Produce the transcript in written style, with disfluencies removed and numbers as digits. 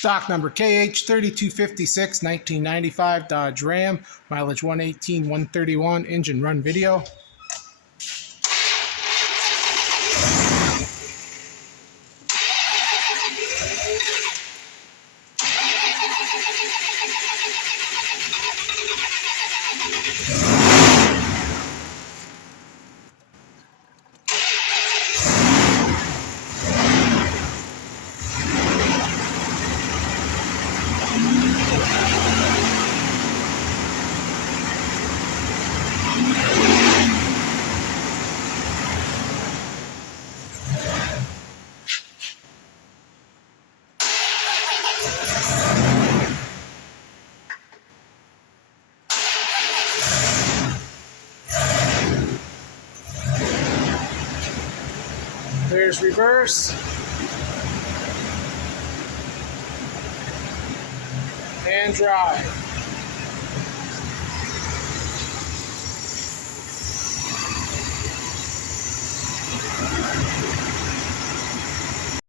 Stock number KH3256, 1995 Dodge Ram, mileage 118, 131, engine run video. There's reverse and drive.